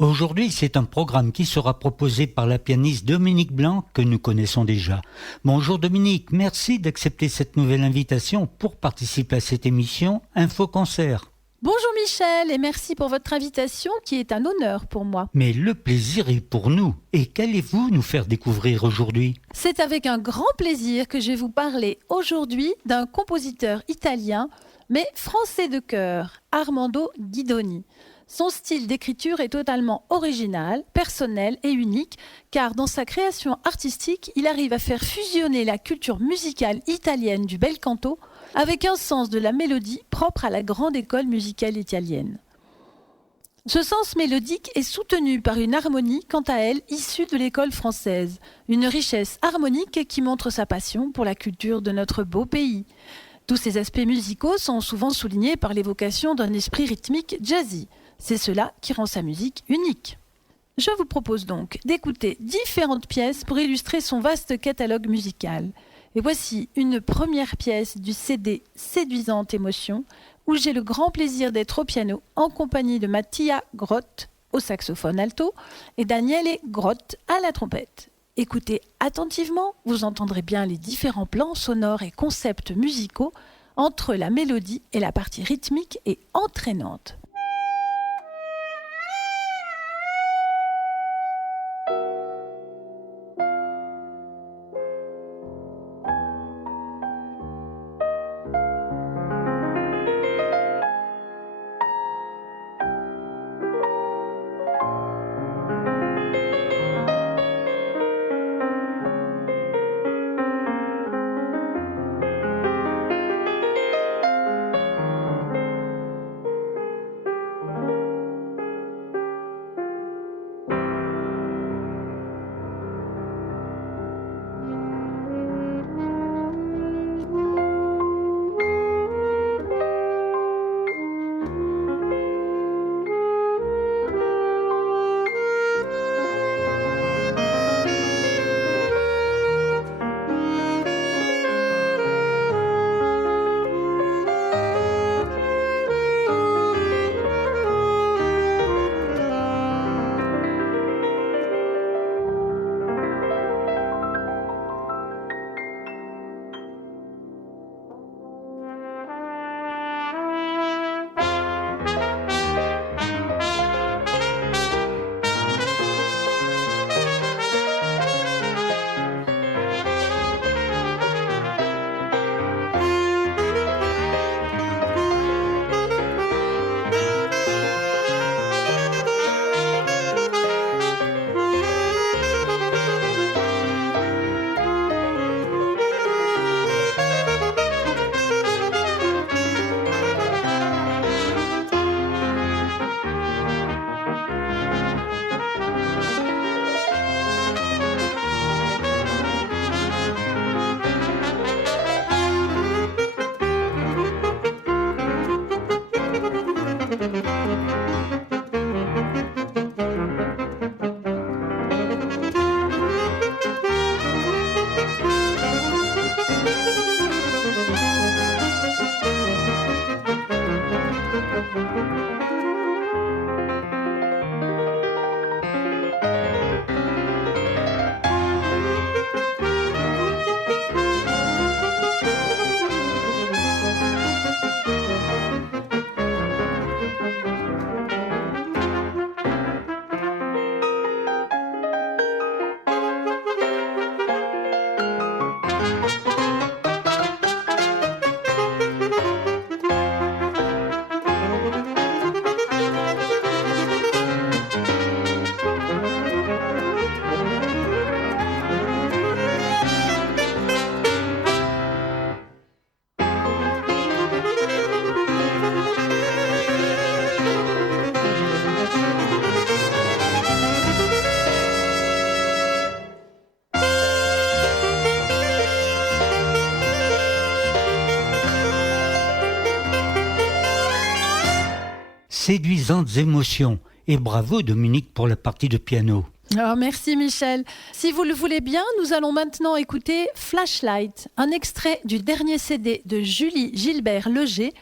Aujourd'hui, c'est un programme qui sera proposé par la pianiste Dominique Blanc, que nous connaissons déjà. Bonjour Dominique, merci d'accepter cette nouvelle invitation pour participer à cette émission Info Concert. Bonjour Michel et merci pour votre invitation qui est un honneur pour moi. Mais le plaisir est pour nous. Et qu'allez-vous nous faire découvrir aujourd'hui ? C'est avec un grand plaisir que je vais vous parler aujourd'hui d'un compositeur italien, mais français de cœur, Armando Guidoni. Son style d'écriture est totalement original, personnel et unique, car dans sa création artistique, il arrive à faire fusionner la culture musicale italienne du bel canto avec un sens de la mélodie propre à la grande école musicale italienne. Ce sens mélodique est soutenu par une harmonie, quant à elle, issue de l'école française, une richesse harmonique qui montre sa passion pour la culture de notre beau pays. Tous ces aspects musicaux sont souvent soulignés par l'évocation d'un esprit rythmique jazzy. C'est cela qui rend sa musique unique. Je vous propose donc d'écouter différentes pièces pour illustrer son vaste catalogue musical. Et voici une première pièce du CD Séduisante émotion, où j'ai le grand plaisir d'être au piano en compagnie de Mattia Groth au saxophone alto et Daniele Groth à la trompette. Écoutez attentivement, vous entendrez bien les différents plans sonores et concepts musicaux entre la mélodie et la partie rythmique et entraînante. Séduisantes émotions. Et bravo Dominique pour la partie de piano. Oh, merci Michel. Si vous le voulez bien, nous allons maintenant écouter Flashlight, un extrait du dernier CD de Julie Gilbert-Leger,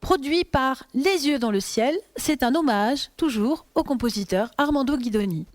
produit par Les Yeux dans le ciel. C'est un hommage, toujours, au compositeur Armando Guidoni.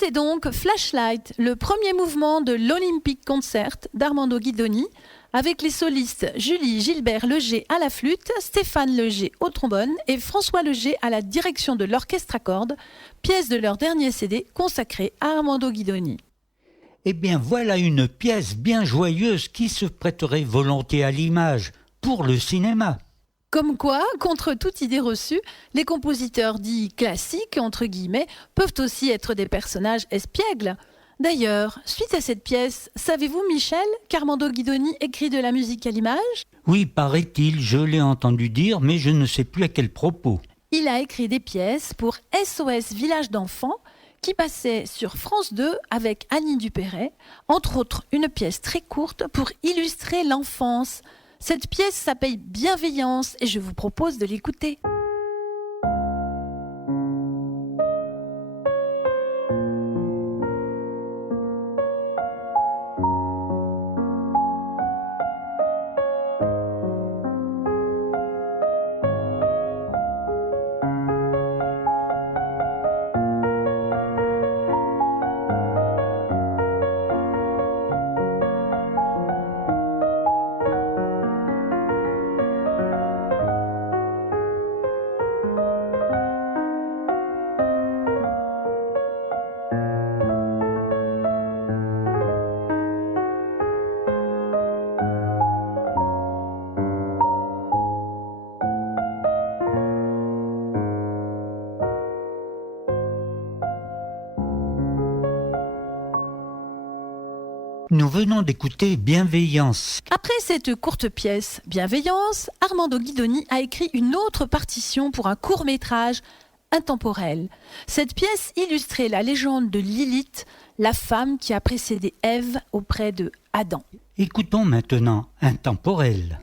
C'était donc Flashlight, le premier mouvement de l'Olympic Concert d'Armando Guidoni, avec les solistes Julie Gilbert Leger à la flûte, Stéphane Leger au trombone et François Leger à la direction de l'orchestre à cordes, pièce de leur dernier CD consacré à Armando Guidoni. Eh bien, voilà une pièce bien joyeuse qui se prêterait volontiers à l'image, pour le cinéma. Comme quoi, contre toute idée reçue, les compositeurs dits classiques, entre guillemets, peuvent aussi être des personnages espiègles. D'ailleurs, suite à cette pièce, savez-vous, Michel, qu'Armando Guidoni écrit de la musique à l'image ? Oui, paraît-il, je l'ai entendu dire, mais je ne sais plus à quel propos. Il a écrit des pièces pour SOS Village d'enfants, qui passait sur France 2 avec Annie Dupéret, entre autres une pièce très courte pour illustrer l'enfance. Cette pièce s'appelle Bienveillance et je vous propose de l'écouter. Nous venons d'écouter Bienveillance. Après cette courte pièce, Bienveillance, Armando Guidoni a écrit une autre partition pour un court-métrage intemporel. Cette pièce illustrait la légende de Lilith, la femme qui a précédé Ève auprès de Adam. Écoutons maintenant Intemporel.